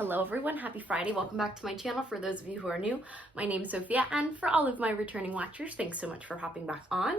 Hello everyone, happy Friday. Welcome back to my channel. For those of you who are new, my name is Sophia, and for all of my returning watchers, thanks so much for hopping back on.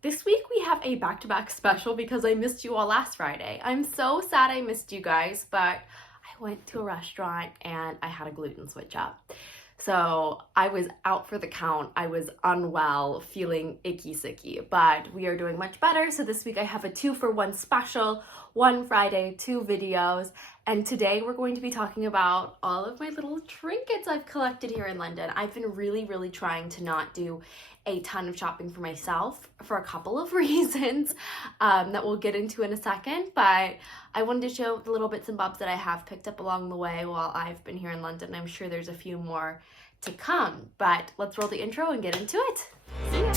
This week we have a back-to-back special because I missed you all last Friday. I'm so sad I missed you guys, but I went to a restaurant and I had a gluten switch up. So I was out for the count. I was unwell, feeling icky sicky, but we are doing much better. So this week I have a 2-for-1 special, one Friday, 2 videos. And today we're going to be talking about all of my little trinkets I've collected here in London. I've been really trying to not do a ton of shopping for myself for a couple of reasons that we'll get into in a second. But I wanted to show the little bits and bobs that I have picked up along the way while I've been here in London. I'm sure there's a few more to come, but let's roll the intro and get into it. See ya.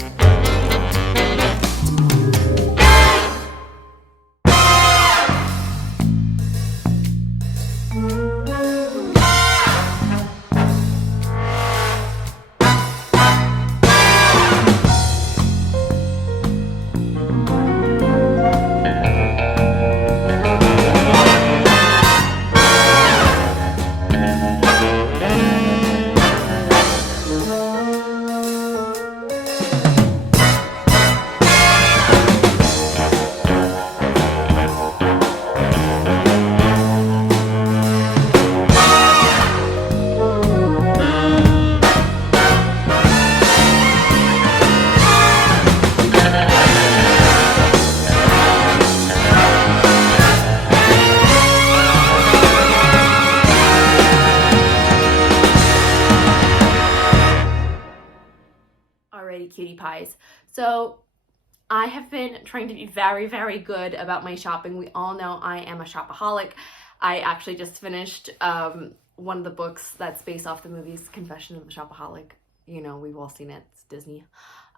Alrighty, cutie pies. So I have been trying to be very good about my shopping. We all know I am a shopaholic. I actually just finished one of the books that's based off the movies Confession of the Shopaholic. You know, we've all seen it. It's Disney.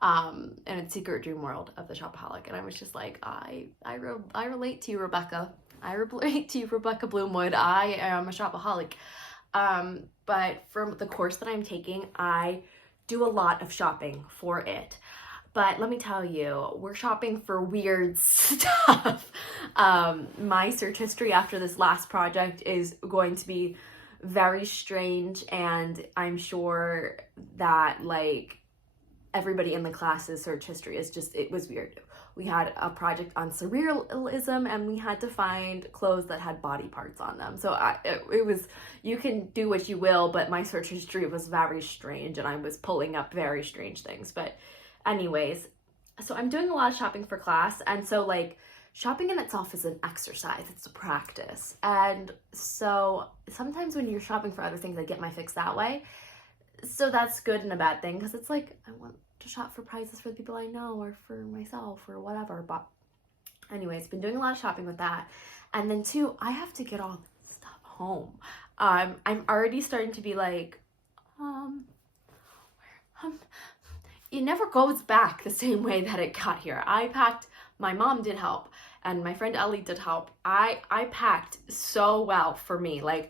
And it's Secret Dream World of the Shopaholic. And I was just like, I relate to you, Rebecca. I relate to you, Rebecca Bloomwood. I am a shopaholic. But from the course that I'm taking, I do a lot of shopping for it. But let me tell you, we're shopping for weird stuff. My search history after this last project is going to be very strange, and I'm sure that like everybody in the class's search history is just, it was weird. We had a project on surrealism and we had to find clothes that had body parts on them. So it was, you can do what you will, but my search history was very strange and I was pulling up very strange things. But anyways, so I'm doing a lot of shopping for class, and so like shopping in itself is an exercise, it's a practice. And so sometimes when you're shopping for other things, I get my fix that way. So that's good and a bad thing, because it's like I want to shop for prizes for the people I know or for myself or whatever. But anyways, been doing a lot of shopping with that. And then 2, I have to get all this stuff home. I'm already starting to be like, it never goes back the same way that it got here. I packed, my mom did help, and my friend Ellie did help. I packed so well for me. Like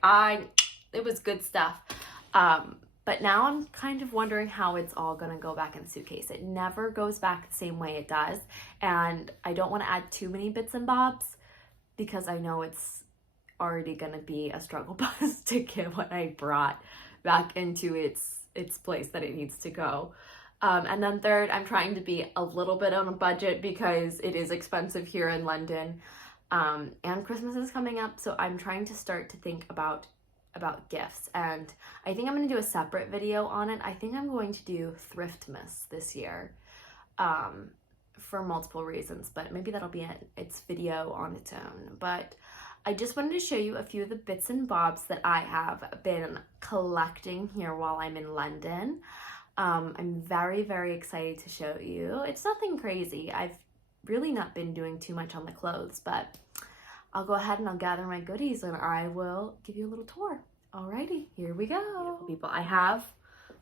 it was good stuff. But now I'm kind of wondering how it's all gonna go back in the suitcase. It never goes back the same way it does. And I don't wanna add too many bits and bobs because I know it's already gonna be a struggle bus to get what I brought back into its place that it needs to go. And then 3rd, I'm trying to be a little bit on a budget because it is expensive here in London. And Christmas is coming up, so I'm trying to start to think about gifts, and I think I'm going to do a separate video on it. I think I'm going to do Thriftmas this year for multiple reasons, but maybe that'll be its video on its own. But I just wanted to show you a few of the bits and bobs that I have been collecting here while I'm in London. I'm very excited to show you. It's nothing crazy. I've really not been doing too much on the clothes, but I'll go ahead and I'll gather my goodies and I will give you a little tour. Alrighty, here we go. Beautiful people, I have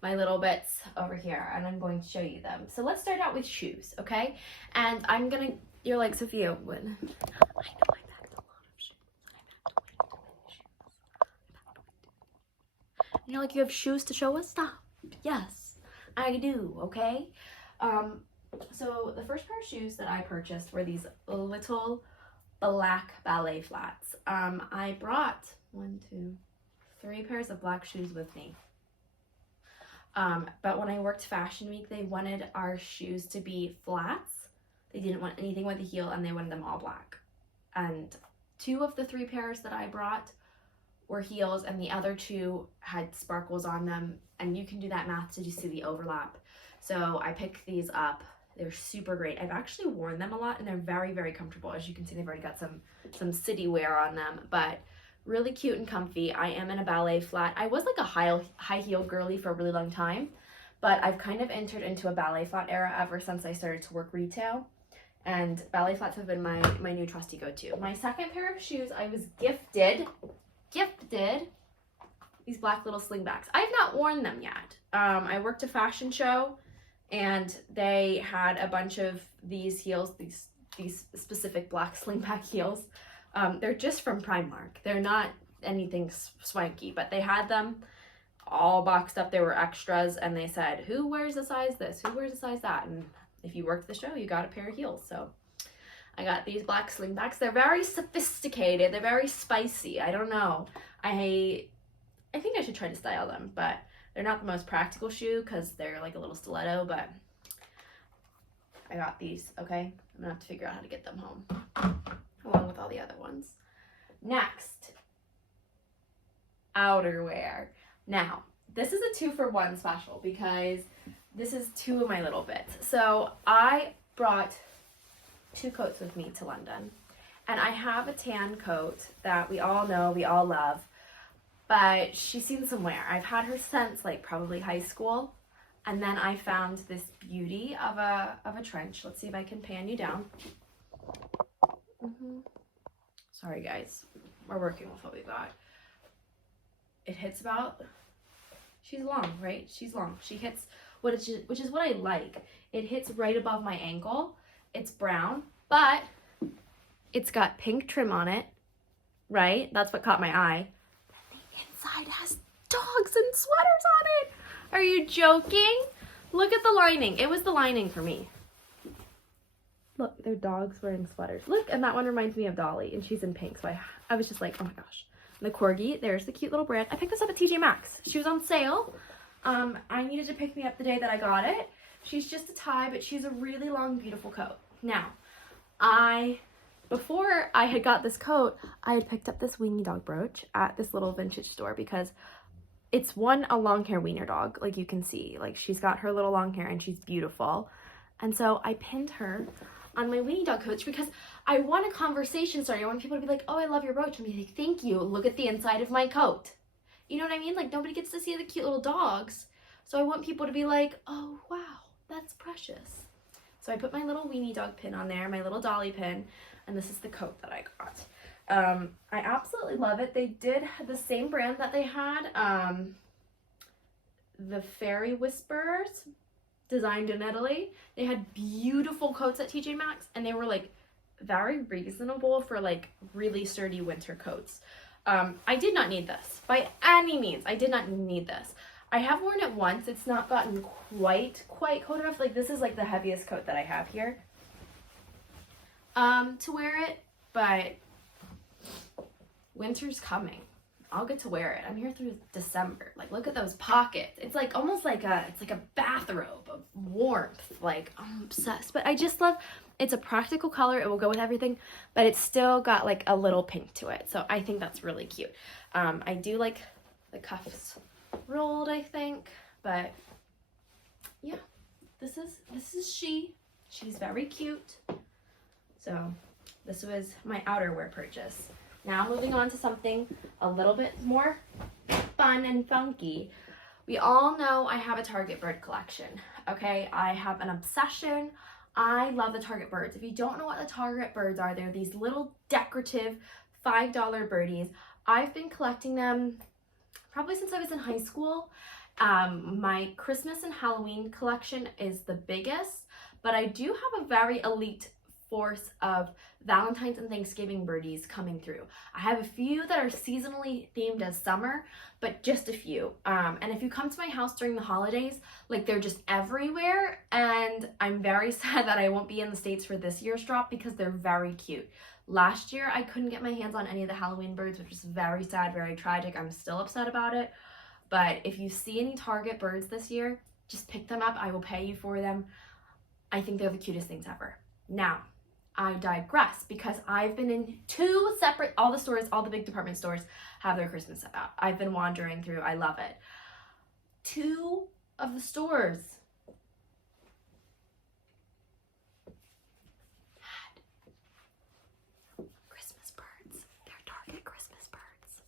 my little bits over here and I'm going to show you them. So let's start out with shoes, okay? And you're like, Sophia, what? I know I packed a lot of shoes. I packed way too many shoes. And you're like, you have shoes to show us? Stop. Yes, I do, okay? So the first pair of shoes that I purchased were these little black ballet flats. I brought 1, 2, 3 pairs of black shoes with me. But when I worked Fashion Week, they wanted our shoes to be flats. They didn't want anything with a heel, and they wanted them all black. And 2 of the 3 pairs that I brought were heels, and the other 2 had sparkles on them. And you can do that math to just see the overlap. So I picked these up. They're super great. I've actually worn them a lot, and they're very, very comfortable. As you can see, they've already got some city wear on them, but really cute and comfy. I am in a ballet flat. I was like a high heel girly for a really long time, but I've kind of entered into a ballet flat era ever since I started to work retail, and ballet flats have been my new trusty go-to. My second pair of shoes, I was gifted these black little slingbacks. I've not worn them yet. I worked a fashion show, and they had a bunch of these heels, these specific black slingback heels. They're just from Primark. They're not anything swanky, but they had them all boxed up. They were extras, and they said, who wears a size this? Who wears a size that? And if you worked the show, you got a pair of heels. So I got these black slingbacks. They're very sophisticated. They're very spicy. I don't know. I think I should try to style them, but they're not the most practical shoe because they're like a little stiletto, but I got these, okay? I'm gonna have to figure out how to get them home, along with all the other ones. Next, outerwear. Now, this is a 2-for-1 special because this is 2 of my little bits. So I brought 2 coats with me to London, and I have a tan coat that we all know, we all love, but she's seen some wear. I've had her since like probably high school, and then I found this beauty of a trench. Let's see if I can pan you down. Sorry guys, we're working with what we got. It hits about, she's long, right? She's long. She hits, which is what I like. It hits right above my ankle. It's brown, but it's got pink trim on it, right? That's what caught my eye. The inside has dogs and sweaters on it. Are you joking? Look at the lining. It was the lining for me. Look, they're dogs wearing sweaters. Look, and that one reminds me of Dolly, and she's in pink, so I was just like, oh my gosh. And the corgi, there's the cute little brand. I picked this up at TJ Maxx. She was on sale. I needed to pick me up the day that I got it. She's just a tie, but she's a really long, beautiful coat. Now, before I had got this coat, I had picked up this weenie dog brooch at this little vintage store because it's a long hair wiener dog, like you can see. Like, she's got her little long hair and she's beautiful. And so I pinned her on my weenie dog coach because I want a conversation starter. I want people to be like, oh, I love your brooch. And be like, thank you. Look at the inside of my coat. You know what I mean? Like, nobody gets to see the cute little dogs. So I want people to be like, oh, wow, that's precious. So I put my little weenie dog pin on there, my little Dolly pin, and this is the coat that I got. I absolutely love it. They did have the same brand that they had, the Fairy Whisperers, designed in Italy. They had beautiful coats at TJ Maxx, and they were like very reasonable for like really sturdy winter coats. I did not need this by any means. I did not need this. I have worn it once. It's not gotten quite coat enough. Like, this is like the heaviest coat that I have here to wear it, but winter's coming. I'll get to wear it. I'm here through December. Like, look at those pockets. It's like almost like a bathrobe of warmth. Like, I'm obsessed. But I just love, it's a practical color. It will go with everything, but it's still got like a little pink to it. So I think that's really cute. I do like the cuffs rolled, I think, but yeah, this is she's very cute. So this was my outerwear purchase. Now moving on to something a little bit more fun and funky. We all know I have a Target bird collection, okay? I have an obsession. I love the Target birds. If you don't know what the Target birds are, they're these little decorative $5 birdies. I've been collecting them probably since I was in high school. My Christmas and Halloween collection is the biggest, but I do have a very elite force of Valentine's and Thanksgiving birdies coming through. I have a few that are seasonally themed as summer, but just a few. And if you come to my house during the holidays, like, they're just everywhere, and I'm very sad that I won't be in the States for this year's drop because they're very cute. Last year, I couldn't get my hands on any of the Halloween birds, which is very sad, very tragic. I'm still upset about it. But if you see any Target birds this year, just pick them up. I will pay you for them. I think they're the cutest things ever. Now, I digress because I've been in two separate, all the stores, all the big department stores have their Christmas stuff out. I've been wandering through, I love it. Two of the stores had Christmas birds. They're Target Christmas birds.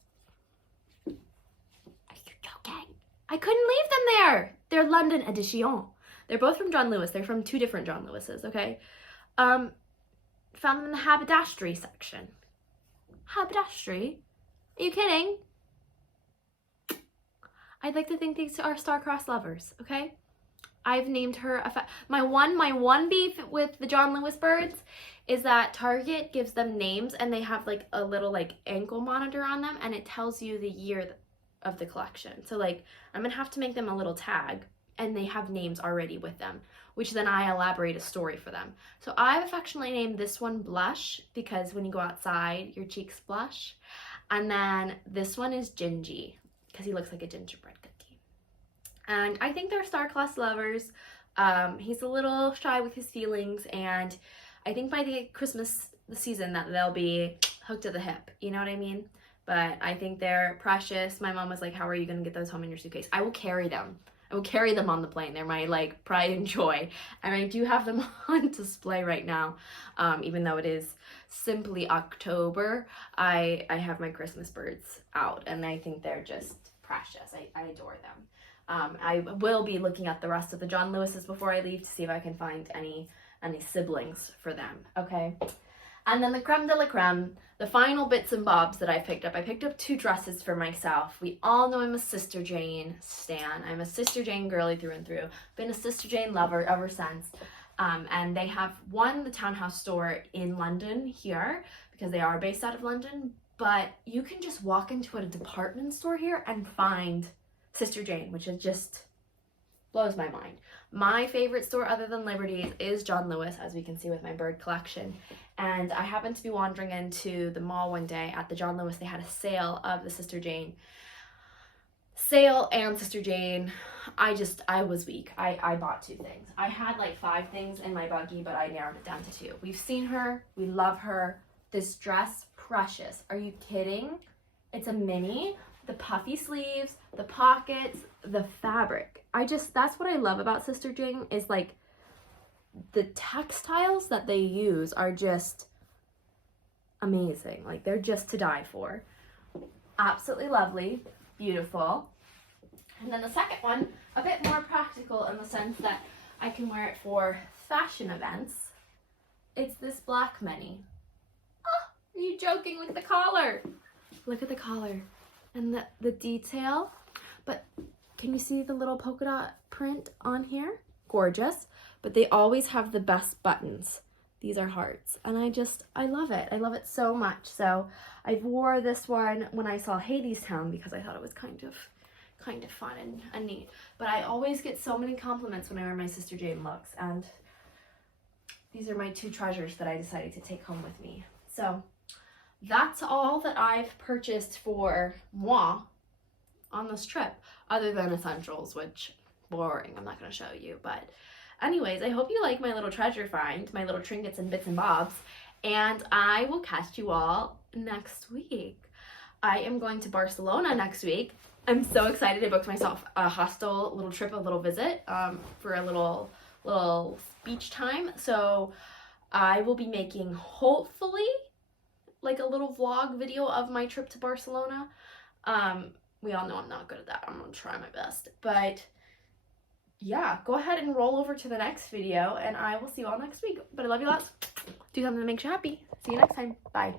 Are you joking? I couldn't leave them there. They're London Edition. They're both from John Lewis. They're from two different John Lewises, okay? Found them in the haberdashery section. Haberdashery? Are you kidding? I'd like to think these are star-crossed lovers, okay? I've named her my one beef with the John Lewis birds is that Target gives them names and they have like a little like ankle monitor on them and it tells you the year of the collection. So like I'm gonna have to make them a little tag and they have names already with them, which then I elaborate a story for them. So I've affectionately named this one Blush because when you go outside, your cheeks blush. And then this one is Gingy because he looks like a gingerbread cookie. And I think they're star-class lovers. He's a little shy with his feelings and I think by the Christmas season that they'll be hooked to the hip, you know what I mean? But I think they're precious. My mom was like, how are you gonna get those home in your suitcase? I will carry them. I will carry them on the plane. They're my like pride and joy. And I do have them on display right now. Even though it is simply October, I have my Christmas birds out and I think they're just precious. I adore them. I will be looking at the rest of the John Lewises before I leave to see if I can find any siblings for them, okay? And then the creme de la creme, the final bits and bobs that I picked up. I picked up two dresses for myself. We all know I'm a Sister Jane stan. I'm a Sister Jane girly through and through. Been a Sister Jane lover ever since. And they have the Townhouse store in London here because they are based out of London. But you can just walk into a department store here and find Sister Jane, which is just blows my mind. My favorite store other than Liberty's is John Lewis, as we can see with my bird collection. And I happened to be wandering into the mall one day at the John Lewis. They had a sale of the Sister Jane. Sale and Sister Jane. I was weak. I bought two things. I had like 5 things in my buggy, but I narrowed it down to 2. We've seen her. We love her. This dress, precious. Are you kidding? It's a mini. The puffy sleeves, the pockets, the fabric. That's what I love about Sister Jane is like the textiles that they use are just amazing. Like they're just to die for. Absolutely lovely, beautiful. And then the second one, a bit more practical in the sense that I can wear it for fashion events. It's this black mini. Oh, are you joking? Look at the collar. Look at the collar. And the detail, but can you see the little polka dot print on here? Gorgeous, but they always have the best buttons. These are hearts, and I love it. I love it so much. So I wore this one when I saw Hadestown because I thought it was kind of fun and neat. But I always get so many compliments when I wear my Sister Jane looks, and these are my 2 treasures that I decided to take home with me. So that's all that I've purchased for moi on this trip, other than essentials, which boring, I'm not going to show you. But anyways, I hope you like my little treasure find, my little trinkets and bits and bobs, and I will catch you all next week. I am going to Barcelona next week. I'm so excited. I booked myself a hostel little trip, a little visit for a little beach time. So I will be making, hopefully, like a little vlog video of my trip to Barcelona. We all know I'm not good at that. I'm gonna try my best. But yeah, go ahead and roll over to the next video and I will see you all next week. But I love you lots. Do something that makes you happy. See you next time. Bye.